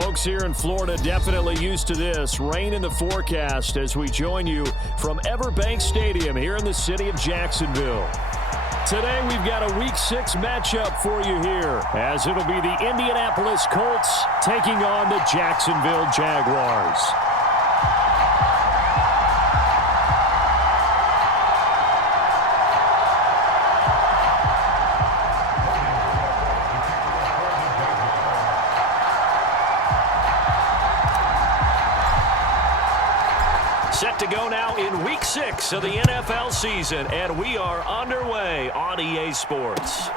Folks here in Florida definitely used to this. Rain in the forecast as we join you from Everbank Stadium here in the city of Jacksonville. Today we've got a Week 6 matchup for you here, as it'll be the Indianapolis Colts taking on the Jacksonville Jaguars. Set to go now in Week 6 of the NFL season, and we are underway on EA Sports.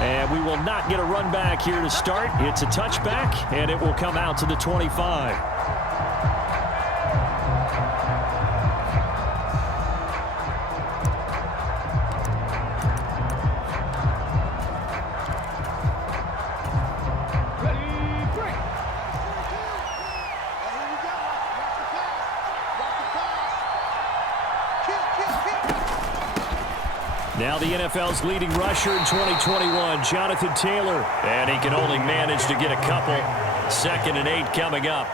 And we will not get a run back here to start. It's a touchback, and it will come out to the 25. Now the NFL's leading rusher in 2021, Jonathan Taylor. And he can only manage to get a couple. 2nd and 8 coming up.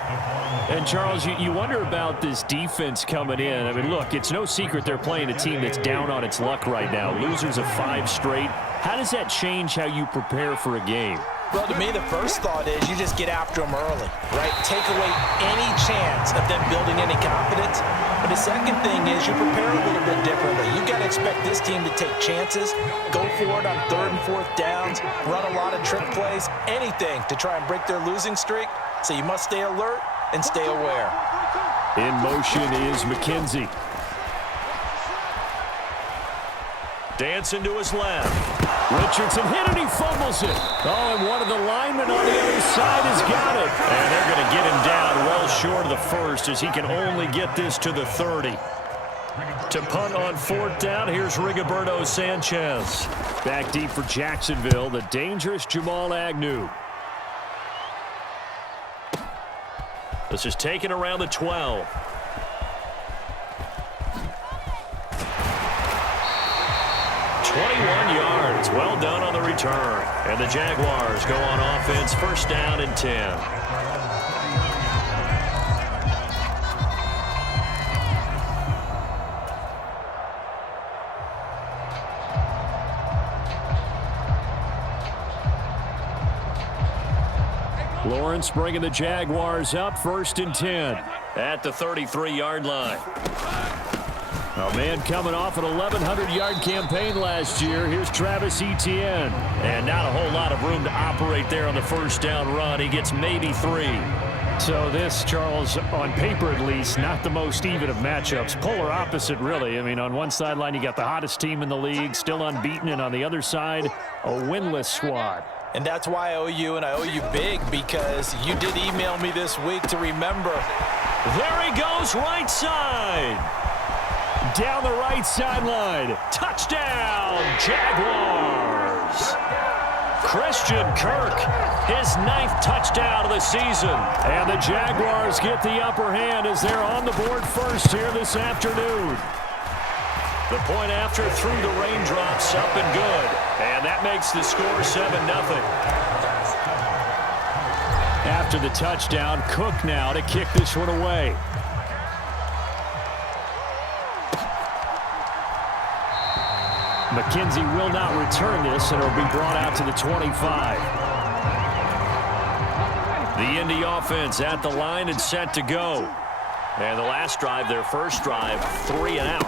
And, Charles, you wonder about this defense coming in. I mean, look, it's no secret they're playing a team that's down on its luck right now. Losers of 5 straight. How does that change how you prepare for a game? Well, to me, the first thought is you just get after them early, right? Take away any chance of them building any confidence. But the second thing is you prepare a little bit differently. You got to expect this team to take chances, go for it on 3rd and 4th downs, run a lot of trick plays, anything to try and break their losing streak. So you must stay alert and stay aware. In motion is McKenzie. Dancing to his left. Richardson hit and he fumbles it. Oh, and one of the linemen on the other side has got it. And they're going to get him down well short of the first as he can only get this to the 30. To punt on 4th down, here's Rigoberto Sanchez. Back deep for Jacksonville, the dangerous Jamal Agnew. This is taken around the 12. Yards. Well done on the return. And the Jaguars go on offense, 1st down and 10. Lawrence bringing the Jaguars up, 1st and 10 at the 33-yard line. A man coming off an 1,100-yard campaign last year. Here's Travis Etienne. And not a whole lot of room to operate there on the 1st down run. He gets maybe 3. So this, Charles, on paper at least, not the most even of matchups. Polar opposite, really. I mean, on one sideline, you got the hottest team in the league, still unbeaten. And on the other side, a winless squad. And that's why I owe you, and I owe you big, because you did email me this week to remember. There he goes, right side. Down the right sideline. Touchdown, Jaguars. Christian Kirk, his 9th touchdown of the season. And the Jaguars get the upper hand as they're on the board first here this afternoon. The point after through the raindrops, up and good. And that makes the score 7-0. After the touchdown, Cook now to kick this one away. McKenzie will not return this, and it'll be brought out to the 25. The Indy offense at the line and set to go. And the last drive, their first drive, 3 and out.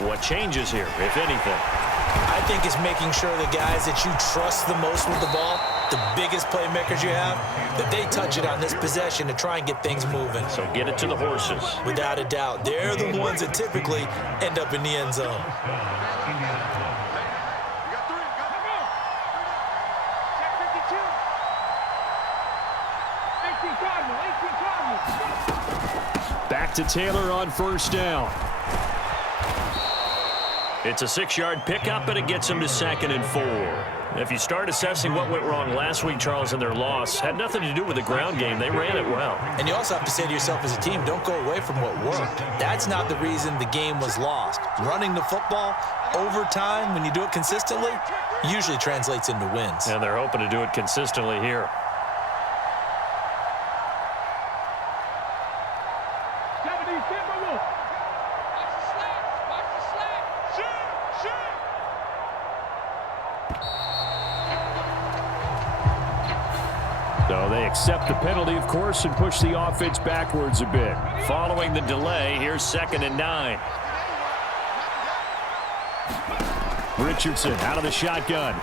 What changes here, if anything? I think it's making sure the guys that you trust the most with the ball, the biggest playmakers you have, that they touch it on this possession to try and get things moving. So get it to the horses. Without a doubt. They're the ones that typically end up in the end zone. Back to Taylor on 1st down. It's a 6-yard pickup, and it gets him to 2nd and 4. If you start assessing what went wrong last week, Charles, in their loss, had nothing to do with the ground game. They ran it well. And you also have to say to yourself as a team, don't go away from what worked. That's not the reason the game was lost. Running the football over time, when you do it consistently, usually translates into wins. And they're hoping to do it consistently here. So they accept the penalty, of course, and push the offense backwards a bit. Following the delay, here's 2nd and 9. Richardson out of the shotgun.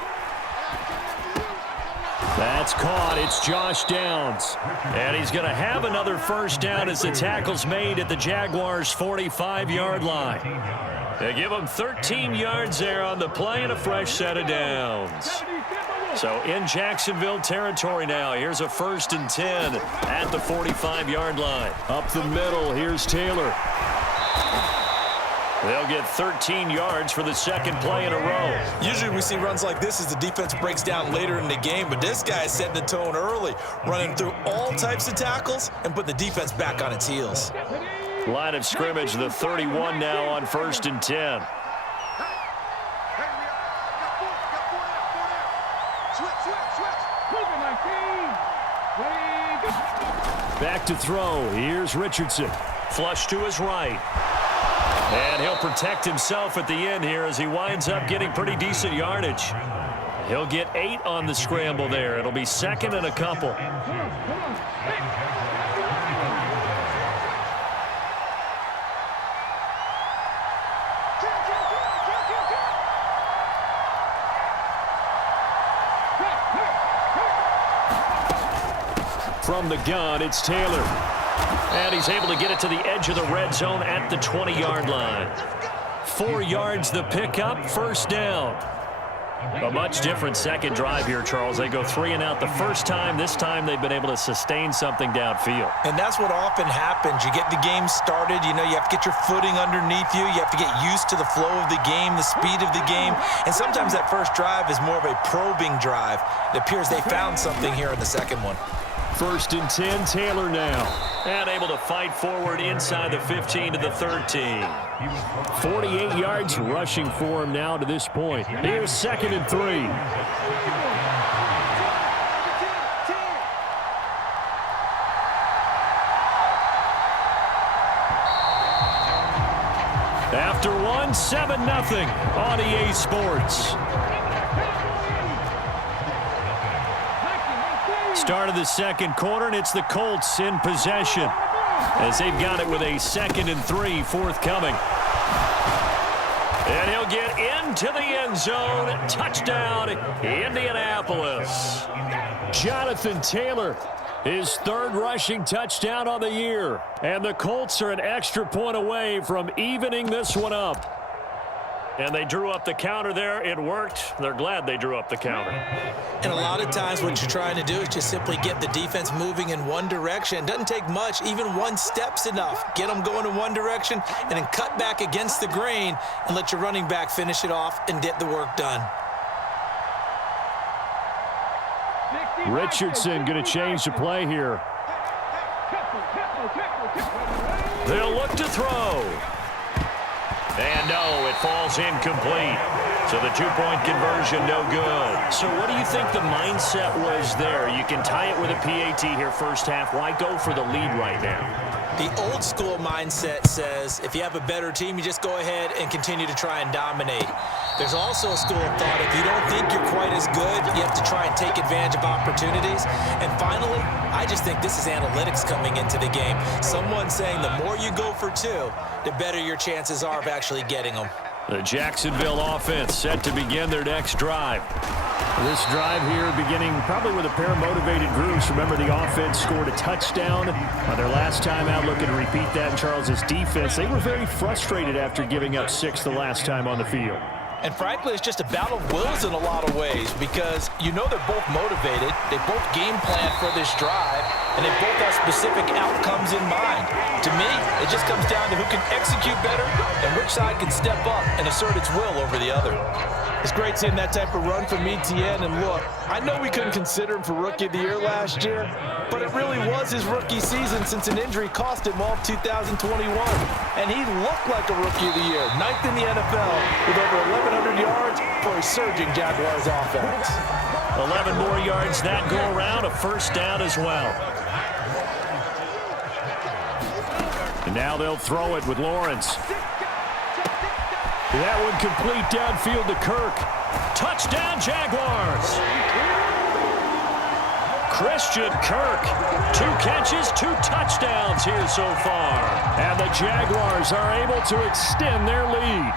That's caught. It's Josh Downs. And he's going to have another first down as the tackle's made at the Jaguars' 45-yard line. They give him 13 yards there on the play and a fresh set of downs. So in Jacksonville territory now. Here's a 1st and 10 at the 45-yard line. Up the middle, here's Taylor. They'll get 13 yards for the 2nd play in a row. Usually we see runs like this as the defense breaks down later in the game, but this guy is setting the tone early, running through all types of tackles and put the defense back on its heels. Line of scrimmage, the 31 now on 1st and 10. Back to throw. Here's Richardson. Flush to his right. And he'll protect himself at the end here as he winds up getting pretty decent yardage. He'll get 8 on the scramble there. It'll be 2nd and a couple. From the gun, it's Taylor. And he's able to get it to the edge of the red zone at the 20-yard line. 4 yards the pickup, 1st down. A much different second drive here, Charles. They go 3 and out the first time. This time they've been able to sustain something downfield. And that's what often happens. You get the game started. You know, you have to get your footing underneath you. You have to get used to the flow of the game, the speed of the game. And sometimes that first drive is more of a probing drive. It appears they found something here in the second one. 1st and 10, Taylor now. And able to fight forward inside the 15 to the 13. 48 yards rushing for him now to this point. Here's 2nd and 3. After one, 7-0 on EA Sports. Start of the second quarter, and it's the Colts in possession as they've got it with a 2nd and 3 forthcoming. And he'll get into the end zone. Touchdown, Indianapolis. Jonathan Taylor, his 3rd rushing touchdown on the year. And the Colts are an extra point away from evening this one up. And they drew up the counter there. It worked. They're glad they drew up the counter. And a lot of times what you're trying to do is just simply get the defense moving in one direction. It doesn't take much. Even 1 step's enough. Get them going in one direction and then cut back against the grain and let your running back finish it off and get the work done. Richardson going to change the play here. They'll look to throw. And no, it falls incomplete. So the 2-point conversion, no good. So what do you think the mindset was there? You can tie it with a PAT here first half. Why go for the lead right now? The old school mindset says if you have a better team, you just go ahead and continue to try and dominate. There's also a school of thought, if you don't think you're quite as good, you have to try and take advantage of opportunities. And finally, I just think this is analytics coming into the game. Someone saying the more you go for 2, the better your chances are of actually getting them. The Jacksonville offense set to begin their next drive. This drive here beginning probably with a pair of motivated groups. Remember, the offense scored a touchdown on their last time out, looking to repeat that in Charles's defense. They were very frustrated after giving up 6 the last time on the field. And frankly, it's just a battle of wills in a lot of ways because you know they're both motivated. They both game plan for this drive, and they both have specific outcomes in mind. To me, it just comes down to who can execute better and which side can step up and assert its will over the other. It's great seeing that type of run from Etienne. And look, I know we couldn't consider him for Rookie of the Year last year, but it really was his rookie season since an injury cost him all of 2021. And he looked like a Rookie of the Year, 9th in the NFL with over 1,100 yards for a surging Jaguars offense. 11 more yards that go around, a first down as well. And now they'll throw it with Lawrence. That one complete downfield to Kirk. Touchdown, Jaguars. Christian Kirk. 2 catches, 2 touchdowns here so far. And the Jaguars are able to extend their lead.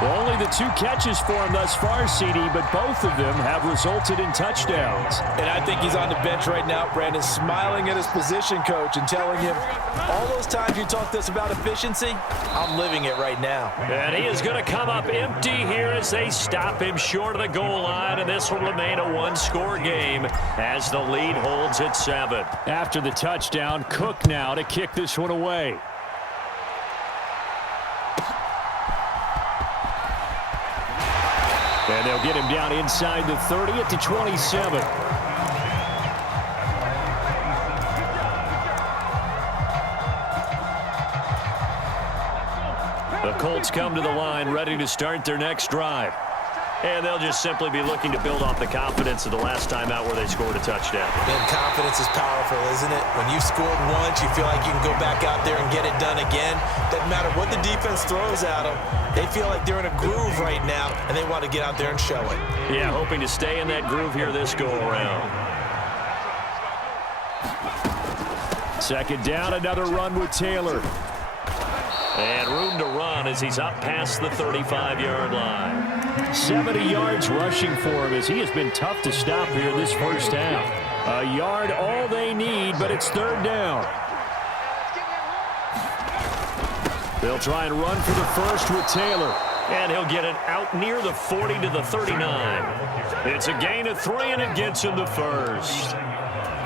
Well, only the 2 catches for him thus far, CD, but both of them have resulted in touchdowns. And I think he's on the bench right now, Brandon, smiling at his position coach and telling him, all those times you talked to us about efficiency, I'm living it right now. And he is going to come up empty here as they stop him short of the goal line, and this will remain a 1-score game as the lead holds at 7. After the touchdown, Cook now to kick this one away. And they'll get him down inside the 30 at the 27. The Colts come to the line ready to start their next drive. And they'll just simply be looking to build off the confidence of the last time out where they scored a touchdown. And confidence is powerful, isn't it? When you've scored once, you feel like you can go back out there and get it done again. Doesn't matter what the defense throws at them. They feel like they're in a groove right now, and they want to get out there and show it. Yeah, hoping to stay in that groove here this go-around. Second down, another run with Taylor. And room to run as he's up past the 35-yard line. 70 yards rushing for him as he has been tough to stop here this first half. A yard all they need, but it's third down. They'll try and run for the first with Taylor. And he'll get it out near the 40 to the 39. It's a gain of 3, and it gets him the first.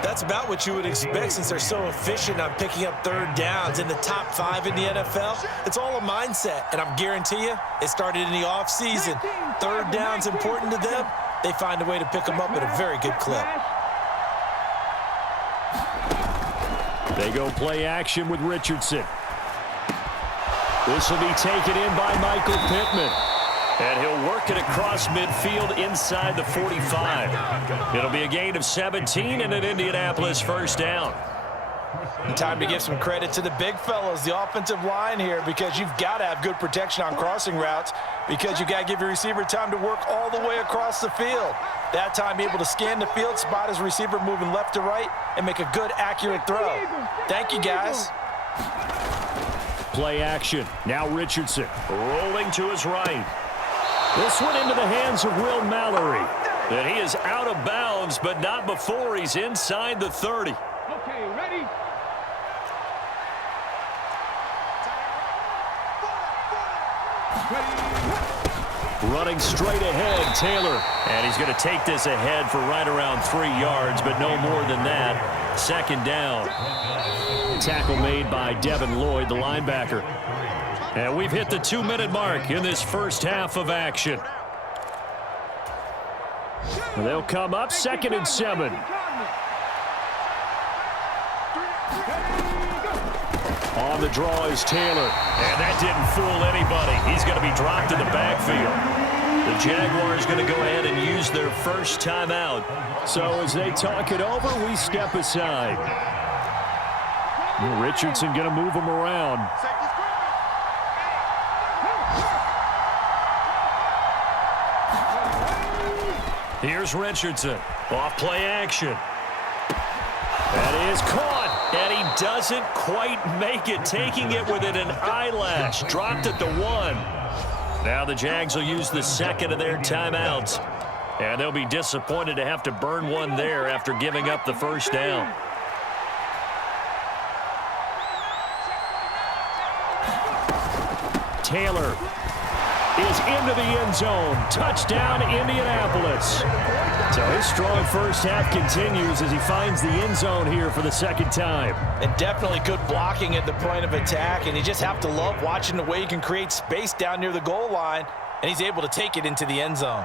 That's about what you would expect since they're so efficient on picking up third downs in the top 5 in the NFL. It's all a mindset, and I guarantee you, it started in the offseason. Third down's important to them. They find a way to pick them up at a very good clip. They go play action with Richardson. This will be taken in by Michael Pittman. And he'll work it across midfield inside the 45. It'll be a gain of 17 and an Indianapolis first down. Time to give some credit to the big fellows, the offensive line here, because you've got to have good protection on crossing routes because you've got to give your receiver time to work all the way across the field. That time able to scan the field, spot his receiver moving left to right, and make a good, accurate throw. Thank you, guys. Play action. Now Richardson rolling to his right. This one into the hands of Will Mallory. And he is out of bounds, but not before he's inside the 30. Okay, ready? Running straight ahead, Taylor. And he's going to take this ahead for right around 3 yards, but no more than that. Second down. Tackle made by Devin Lloyd, the linebacker. And we've hit the 2-minute mark in this first half of action. They'll come up 2nd and 7. On the draw is Taylor. And that didn't fool anybody. He's going to be dropped in the backfield. The Jaguars going to go ahead and use their first timeout. So as they talk it over, we step aside. Richardson going to move him around. Here's Richardson. Off play action. That is caught. And he doesn't quite make it. Taking it within an eyelash. Dropped at the 1. Now the Jags will use the second of their timeouts. And they'll be disappointed to have to burn one there after giving up the first down. Taylor is into the end zone. Touchdown, Indianapolis. So his strong first half continues as he finds the end zone here for the second time. And definitely good blocking at the point of attack, and you just have to love watching the way he can create space down near the goal line, and he's able to take it into the end zone.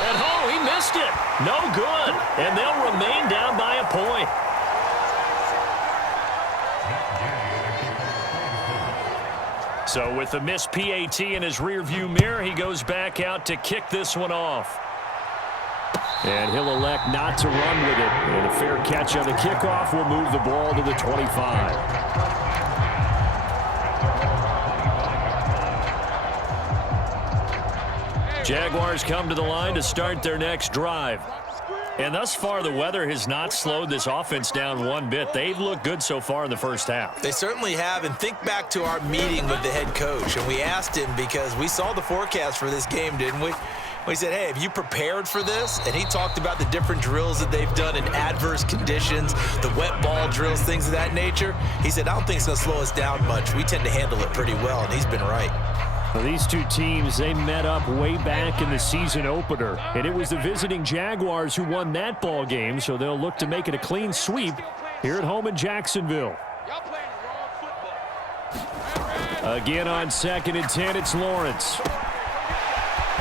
And oh, he missed it. No good. And they'll remain down by a point. So with the missed PAT in his rearview mirror, he goes back out to kick this one off. And he'll elect not to run with it. And a fair catch on the kickoff will move the ball to the 25. Jaguars come to the line to start their next drive. And thus far, the weather has not slowed this offense down one bit. They've looked good so far in the first half. They certainly have. And think back to our meeting with the head coach. And we asked him, because we saw the forecast for this game, didn't we? We said, hey, have you prepared for this? And he talked about the different drills that they've done in adverse conditions, the wet ball drills, things of that nature. He said, I don't think it's going to slow us down much. We tend to handle it pretty well, and he's been right. Well, these two teams, they met up way back in the season opener, and it was the visiting Jaguars who won that ball game, so they'll look to make it a clean sweep here at home in Jacksonville. Again on 2nd and 10, it's Lawrence.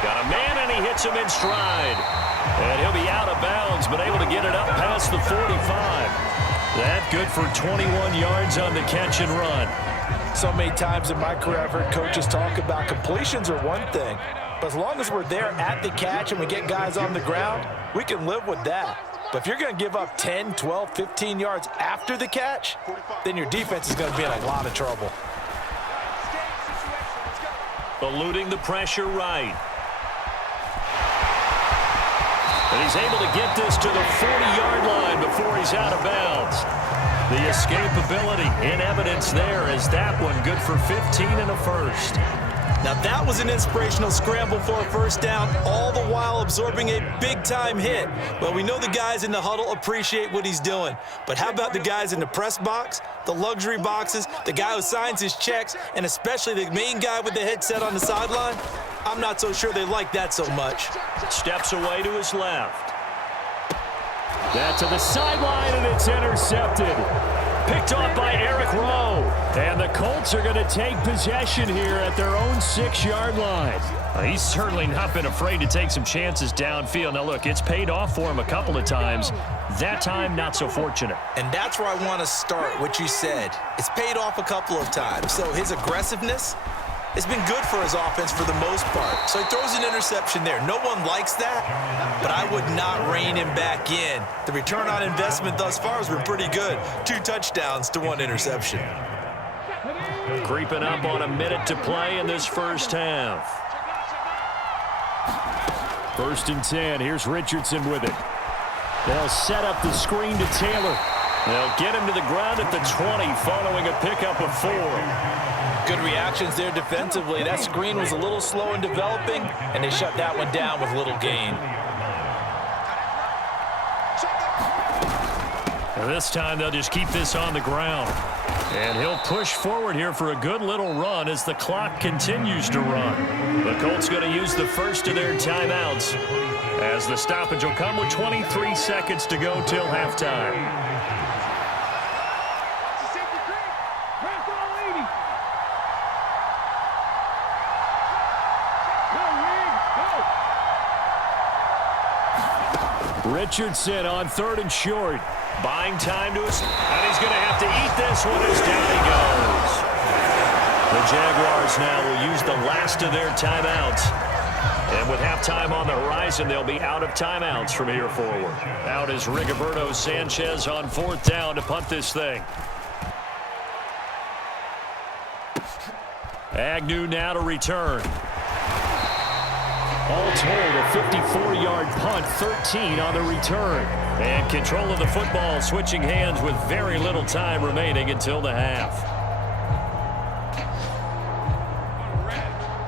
Got a man, and he hits him in stride. And he'll be out of bounds, but able to get it up past the 45. That good for 21 yards on the catch and run. So many times in my career I've heard coaches talk about completions are one thing, but as long as we're there at the catch and we get guys on the ground, we can live with that. But if you're going to give up 10, 12, 15 yards after the catch, then your defense is going to be in a lot of trouble. Eluding the pressure right. And he's able to get this to the 40-yard line before he's out of bounds. The escapability in evidence there as that one good for 15 and a first. Now that was an inspirational scramble for a first down, all the while absorbing a big-time hit. Well, we know the guys in the huddle appreciate what he's doing. But how about the guys in the press box, the luxury boxes, the guy who signs his checks, and especially the main guy with the headset on the sideline? I'm not so sure they like that so much. Steps away to his left. That to the sideline, and it's intercepted. Picked off by Eric Rowe. And the Colts are going to take possession here at their own 6-yard line. He's certainly not been afraid to take some chances downfield. Now, look, it's paid off for him a couple of times. That time, not so fortunate. And that's where I want to start, what you said. It's paid off a couple of times. So his aggressiveness has been good for his offense for the most part. So he throws an interception there. No one likes that, but I would not rein him back in. The return on investment thus far has been pretty good. 2 touchdowns to 1 interception. Creeping up on a minute to play in this first half. 1st and 10. Here's Richardson with it. They'll set up the screen to Taylor. They'll get him to the ground at the 20 following a pickup of 4. Good reactions there defensively. That screen was a little slow in developing, and they shut that one down with little gain. And this time they'll just keep this on the ground. And he'll push forward here for a good little run as the clock continues to run. The Colts going to use the first of their timeouts as the stoppage will come with 23 seconds to go till halftime. Richardson on 3rd and short. Buying time to us, and he's going to have to eat this one as down he goes. The Jaguars now will use the last of their timeouts. And with halftime on the horizon, they'll be out of timeouts from here forward. Out is Rigoberto Sanchez on 4th down to punt this thing. Agnew now to return. All told, a 54-yard punt, 13 on the return. And control of the football switching hands with very little time remaining until the half.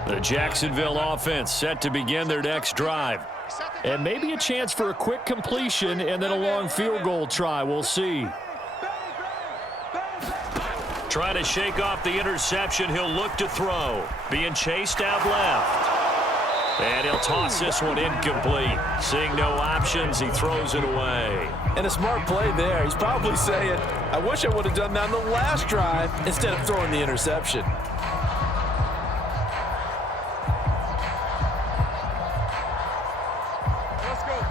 The Jacksonville offense set to begin their next drive. And maybe a chance for a quick completion and then a long field goal try. We'll see. Trying to shake off the interception. He'll look to throw. Being chased out left. And he'll toss this one incomplete. Seeing no options, he throws it away. And a smart play there. He's probably saying, I wish I would have done that on the last drive instead of throwing the interception. Let's go.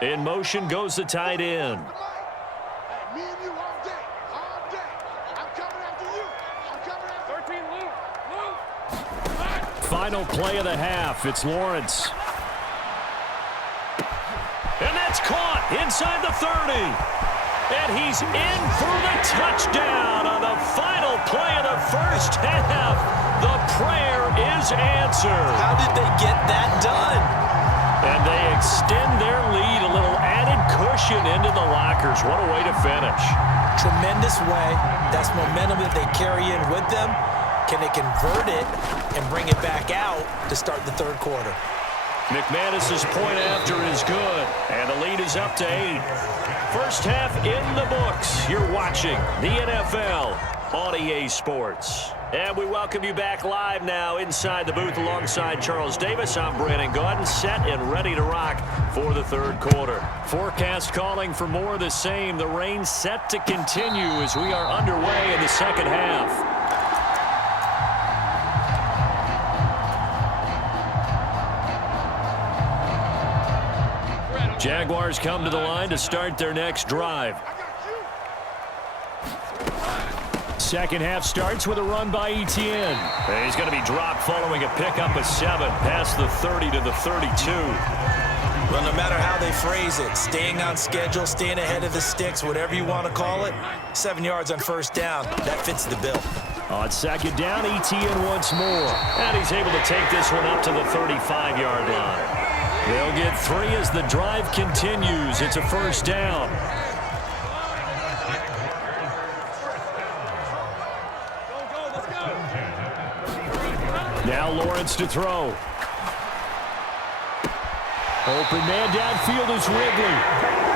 Hey, In motion goes the tight end. me and you all day. All day. I'm coming after you. I'm coming after 13, Luke. final play of the half. It's Lawrence. And that's caught inside the 30. And he's in for the touchdown on the final play of the first half. The prayer is answered. How did they get that done? And they extend their lead, a little added cushion into the lockers. What a way to finish. Tremendous way. That's momentum that they carry in with them. Can they convert it and bring it back out to start the third quarter? McManus's point after is good, and the lead is up to 8. First half in the books. You're watching the NFL on EA Sports. And we welcome you back live now inside the booth alongside Charles Davis. I'm Brandon Gaudin, set and ready to rock for the third quarter. Forecast calling for more of the same. The rain set to continue as we are underway in the second half. Jaguars come to the line to start their next drive. Second half starts with a run by Etienne. And he's going to be dropped following a pickup of 7 past the 30 to the 32. Well, no matter how they phrase it, staying on schedule, staying ahead of the sticks, whatever you want to call it, 7 yards on first down, that fits the bill. On second down, Etienne once more. And he's able to take this one up to the 35-yard line. They'll get 3 as the drive continues. It's a first down. Now Lawrence to throw. Open man downfield is Ridley.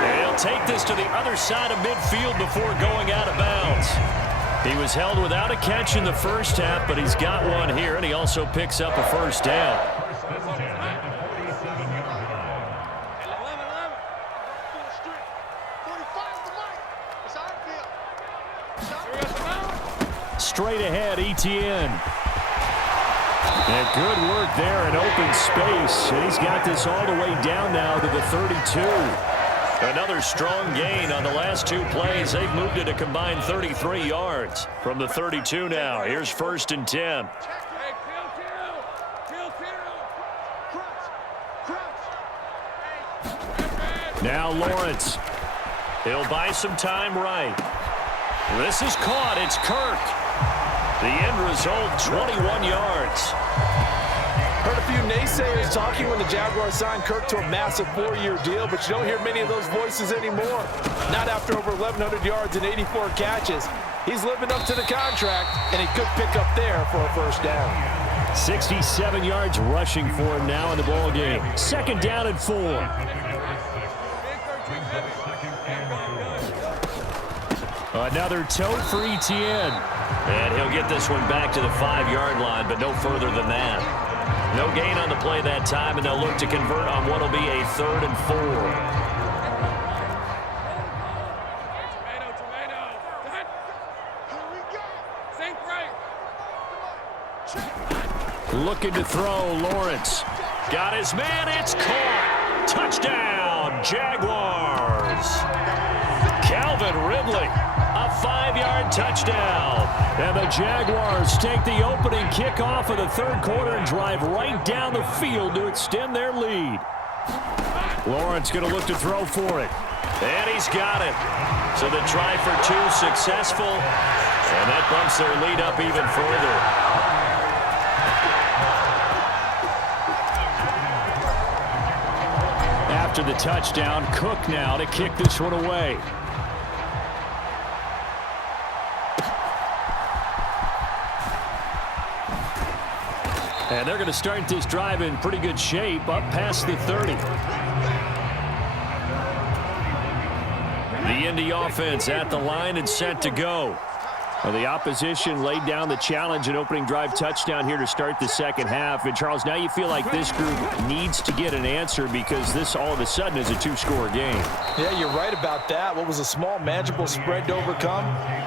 And he'll take this to the other side of midfield before going out of bounds. He was held without a catch in the first half, but he's got one here, and he also picks up a first down. Straight ahead, Etienne. And good work there in open space. And he's got this all the way down now to the 32. Another strong gain on the last 2 plays. They've moved it a combined 33 yards from the 32 now. Here's first and 10. Now Lawrence. He'll buy some time right. This is caught. It's Kirk. The end result, 21 yards. Heard a few naysayers talking when the Jaguars signed Kirk to a massive 4-year deal, but you don't hear many of those voices anymore. Not after over 1,100 yards and 84 catches. He's living up to the contract, and he could pick up there for a first down. 67 yards rushing for him now in the ball game. Second down and 4. Another tote for Etienne. And he'll get this one back to the 5-yard line, but no further than that. No gain on the play that time, and they'll look to convert on what will be a 3rd and 4. Looking to throw, Lawrence. Got his man, it's caught. Touchdown, Jaguars. Calvin Ridley. A 5-yard touchdown. And the Jaguars take the opening kickoff of the third quarter and drive right down the field to extend their lead. Lawrence going to look to throw for it. And he's got it. So the try for 2 successful. And that bumps their lead up even further. After the touchdown, Cook now to kick this one away. And they're going to start this drive in pretty good shape up past the 30. The Indy offense at the line and set to go. Well, the opposition laid down the challenge and opening drive touchdown here to start the second half. And, Charles, now you feel like this group needs to get an answer because this all of a sudden is a 2-score game. Yeah, you're right about that. What was a small, manageable spread to overcome,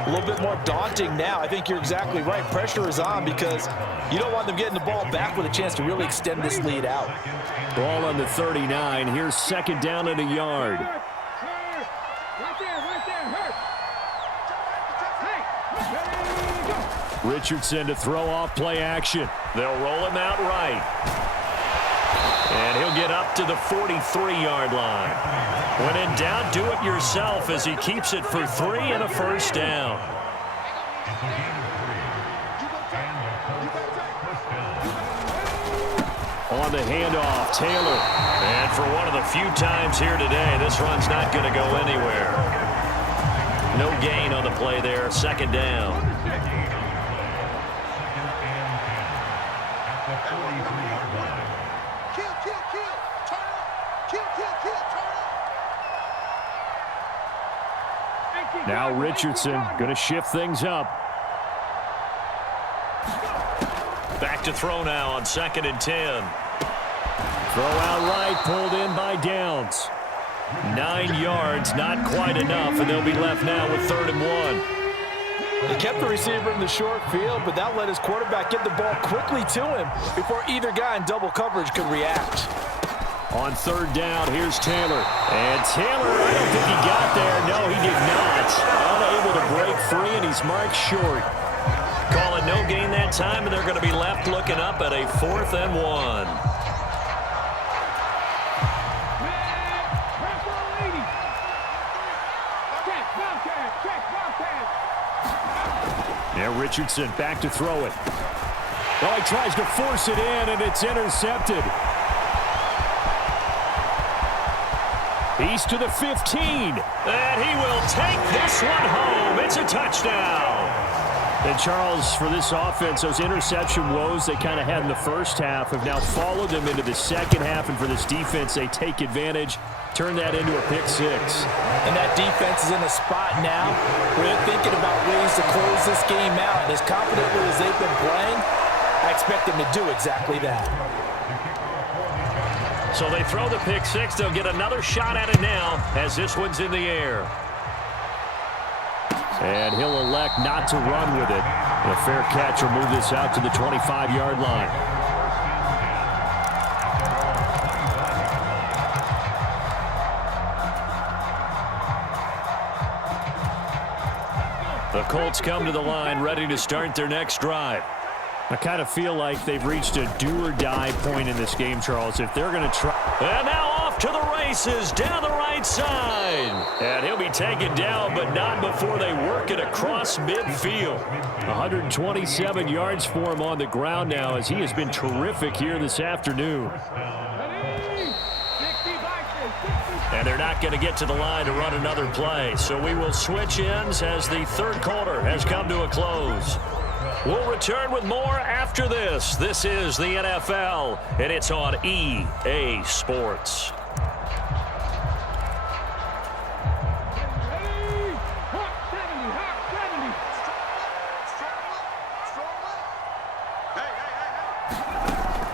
a little bit more daunting now. I think you're exactly right. Pressure is on because you don't want them getting the ball back with a chance to really extend this lead out. Ball on the 39. Here's second down and a yard. Richardson to throw off play action. They'll roll him out right. And he'll get up to the 43-yard line. When in doubt, do it yourself as he keeps it for 3 and a first down. On the handoff, Taylor. And for one of the few times here today, this run's not going to go anywhere. No gain on the play there, second down. Now Richardson going to shift things up. Back to throw now on 2nd and 10. Throw out right, pulled in by Downs. 9 yards, not quite enough, and they'll be left now with 3rd and 1. They kept the receiver in the short field, but that let his quarterback get the ball quickly to him before either guy in double coverage could react. On 3rd down, here's Taylor. And Taylor, I don't think he got there. No, he did not. Unable to break free, and he's marked short. Call it no gain that time, and they're going to be left looking up at a 4th and 1. Now Richardson back to throw it. Oh, he tries to force it in, and it's intercepted. He's to the 15. And he will take this one home. It's a touchdown. And Charles, for this offense, those interception woes they kind of had in the first half have now followed them into the second half. And for this defense, they take advantage, turn that into a pick 6. And that defense is in a spot now where they're thinking about ways to close this game out. And as confidently as they've been playing, I expect them to do exactly that. So they throw the pick 6. They'll get another shot at it now as this one's in the air. And he'll elect not to run with it. And a fair catch will move this out to the 25-yard line. The Colts come to the line ready to start their next drive. I kind of feel like they've reached a do-or-die point in this game, Charles. If they're going to try... And now off to the races down the right side. And he'll be taken down, but not before they work it across midfield. 127 yards for him on the ground now as he has been terrific here this afternoon. And they're not going to get to the line to run another play. So we will switch ends as the third quarter has come to a close. We'll return with more after this. This is the NFL, and it's on EA Sports.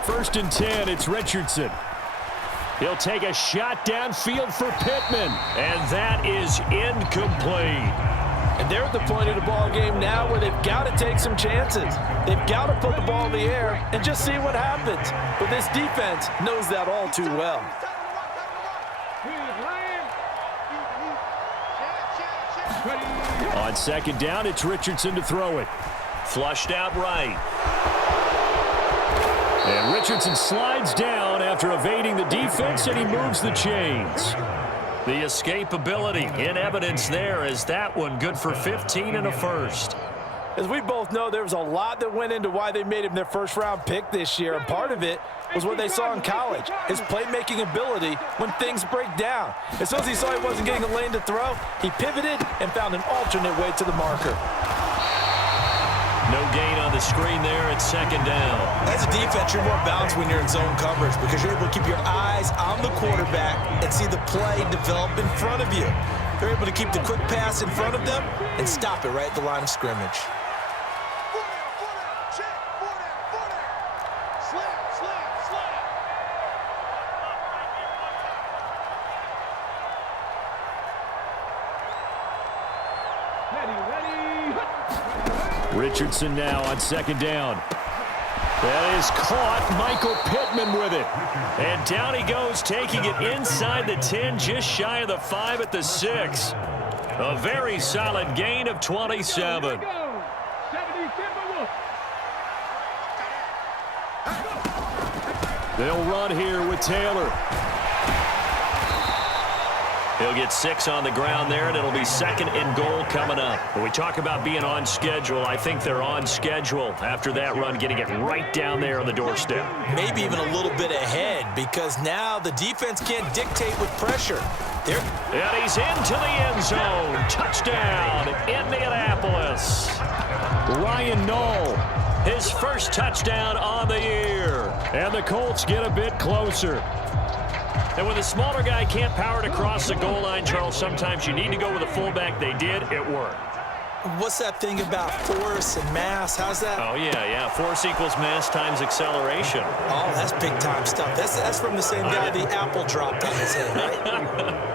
First and 10, it's Richardson. He'll take a shot downfield for Pittman, and that is incomplete. And they're at the point of the ball game now where they've got to take some chances. They've got to put the ball in the air and just see what happens. But this defense knows that all too well. On 2nd down, it's Richardson to throw it. Flushed out right. And Richardson slides down after evading the defense, and he moves the chains. The escapability in evidence there as that one good for 15 and a first. As we both know, there was a lot that went into why they made him their first-round pick this year, and part of it was what they saw in college, his playmaking ability when things break down. As soon as he saw he wasn't getting a lane to throw, he pivoted and found an alternate way to the marker. No gain on the screen there at 2nd down. As a defense, you're more balanced when you're in zone coverage because you're able to keep your eyes on the quarterback and see the play develop in front of you. They're able to keep the quick pass in front of them and stop it right at the line of scrimmage. Richardson now on 2nd down. That is caught. Michael Pittman with it. And down he goes, taking it inside the 10, just shy of the 5 at the 6. A very solid gain of 27. They'll run here with Taylor. He'll get 6 on the ground there, and it'll be 2nd and goal coming up. When we talk about being on schedule, I think they're on schedule after that run, getting it right down there on the doorstep. Maybe even a little bit ahead, because now the defense can't dictate with pressure. And he's into the end zone. Touchdown, Indianapolis. Ryan Knoll, his first touchdown on the year. And the Colts get a bit closer. And when the smaller guy can't power it across the goal line, Charles, sometimes you need to go with a fullback. They did. It worked. What's that thing about force and mass? How's that? Oh, yeah. Force equals mass times acceleration. Oh, that's big-time stuff. That's from the same guy the apple dropped on his head, right?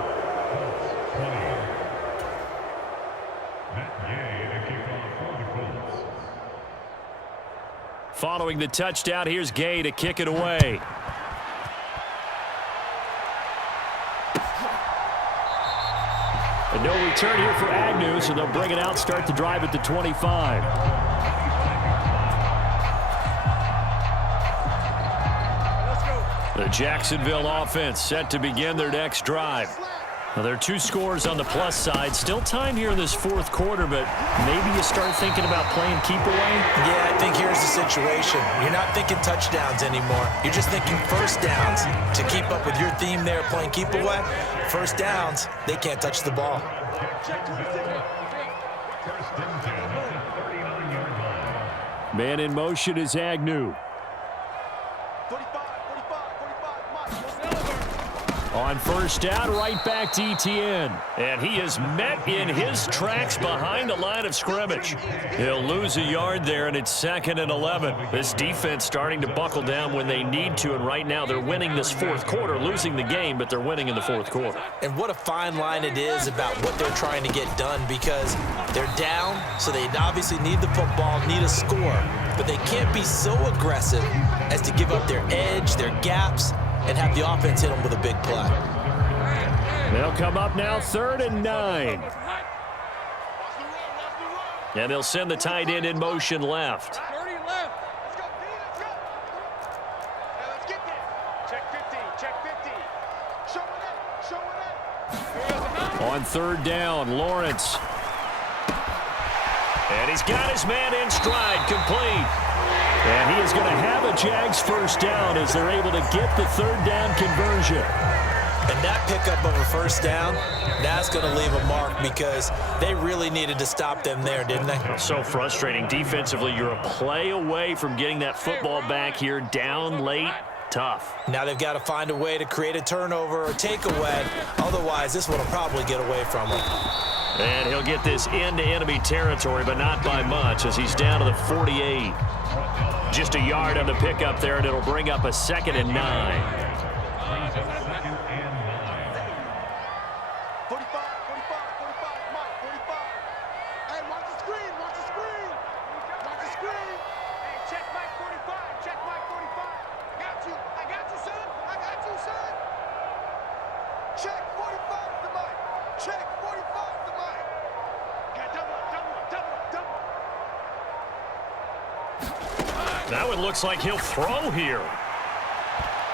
Following the touchdown, here's Gay to kick it away. And no return here for Agnew, so they'll bring it out, start the drive at the 25. The Jacksonville offense set to begin their next drive. Now, there are 2 scores on the plus side. Still time here in this 4th quarter, but maybe you start thinking about playing keep away? Yeah, I think here's the situation. You're not thinking touchdowns anymore. You're just thinking first downs. To keep up with your theme there, playing keep away, first downs, they can't touch the ball. Man in motion is Agnew. On first down, right back to Etienne. And he is met in his tracks behind the line of scrimmage. He'll lose a yard there, and it's 2nd and 11. This defense starting to buckle down when they need to, and right now they're winning this 4th quarter, losing the game, but they're winning in the 4th quarter. And what a fine line it is about what they're trying to get done, because they're down, so they obviously need the football, need a score, but they can't be so aggressive as to give up their edge, their gaps, and have the offense hit them with a big play. They'll come up now 3rd and 9. And they'll send the tight end in motion left. 30 left. Let's go, B. Let's go. Now let's get there. Check 50. Check 50. Show it up. Show it up. On 3rd down, Lawrence. And he's got his man in stride, complete. And he is going to have a Jags first down as they're able to get the 3rd down conversion. And that pickup of a first down, that's going to leave a mark, because they really needed to stop them there, didn't they? So frustrating. Defensively, you're a play away from getting that football back here, down late. Tough. Now they've got to find a way to create a turnover or takeaway. Otherwise, this one will probably get away from him. And he'll get this into enemy territory, but not by much, as he's down to the 48. Just a yard on the pickup there, and it'll bring up a 2nd and 9. 45, 45, 45, Mike, 45. Hey, watch the screen, watch the screen. Watch the screen. Hey, check Mike 45, check Mike 45. I got you, son. I got you, son. Check 45 to Mike. Check 45 to Mike. Okay, double up, double up, double up, double up. That one looks like he'll throw here.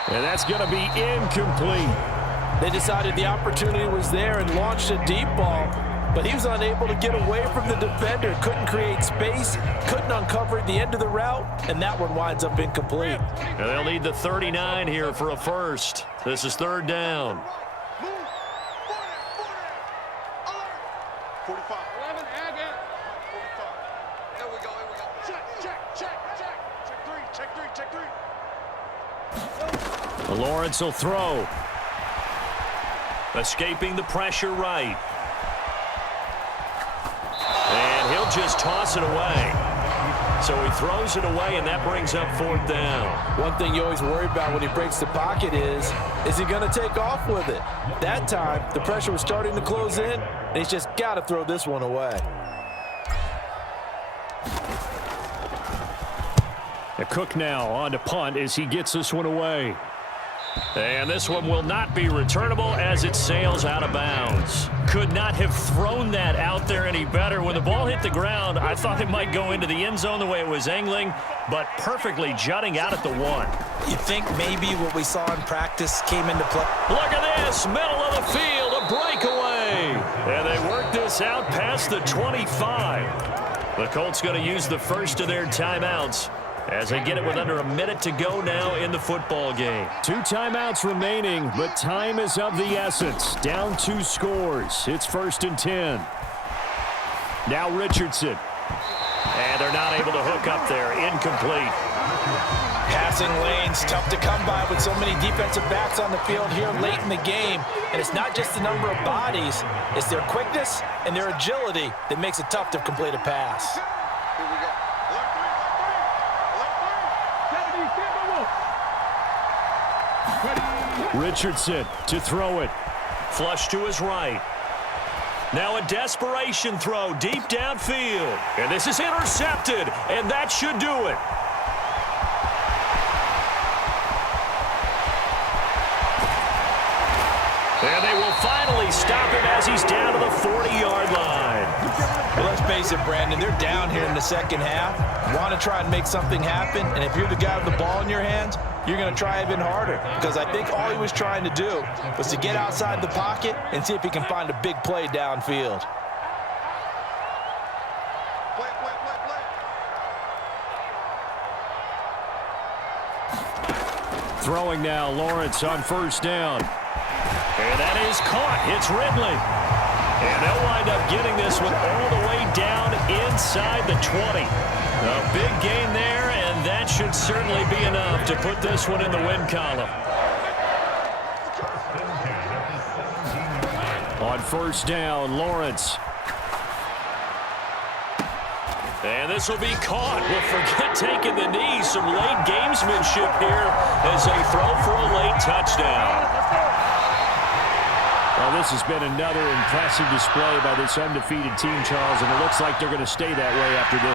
And that's going to be incomplete. They decided the opportunity was there and launched a deep ball, but he was unable to get away from the defender, couldn't create space, couldn't uncover the end of the route, and that one winds up incomplete. And they'll need the 39 here for a first. This is 3rd down. Move. 40, 45. 11, ag it. 45. There we go, here we go. Check, check, check, check. Check 3, check 3, check 3. Lawrence will throw. Escaping the pressure right. And he'll just toss it away. So he throws it away, and that brings up 4th down. One thing you always worry about when he breaks the pocket is he going to take off with it? That time, the pressure was starting to close in, and he's just got to throw this one away. Cook now on to punt as he gets this one away. And this one will not be returnable as it sails out of bounds. Could not have thrown that out there any better. When the ball hit the ground, I thought it might go into the end zone the way it was angling, but perfectly jutting out at the 1. You think maybe what we saw in practice came into play? Look at this, middle of the field, a breakaway. And they work this out past the 25. The Colts going to use the first of their timeouts as they get it with under a minute to go now in the football game. 2 timeouts remaining, but time is of the essence. Down 2 scores. It's 1st and 10. Now Richardson. And they're not able to hook up there. Incomplete. Passing lanes, tough to come by with so many defensive backs on the field here late in the game. And it's not just the number of bodies, it's their quickness and their agility that makes it tough to complete a pass. Richardson to throw it. Flush to his right. Now a desperation throw deep downfield. And this is intercepted, and that should do it. And they will finally stop him as he's down to the 40-yard line. Well, let's face it, Brandon, they're down here in the second half. Want to try and make something happen, and if you're the guy with the ball in your hands, you're going to try even harder, because I think all he was trying to do was to get outside the pocket and see if he can find a big play downfield. Throwing now, Lawrence on 1st down. And that is caught. It's Ridley. And they'll wind up getting this one all the way down inside the 20. A big gain there, and that should certainly be enough to put this one in the win column. On 1st down, Lawrence. And this will be caught. Well, forget taking the knee. Some late gamesmanship here as they throw for a late touchdown. Well, this has been another impressive display by this undefeated team, Charles, and it looks like they're going to stay that way after this.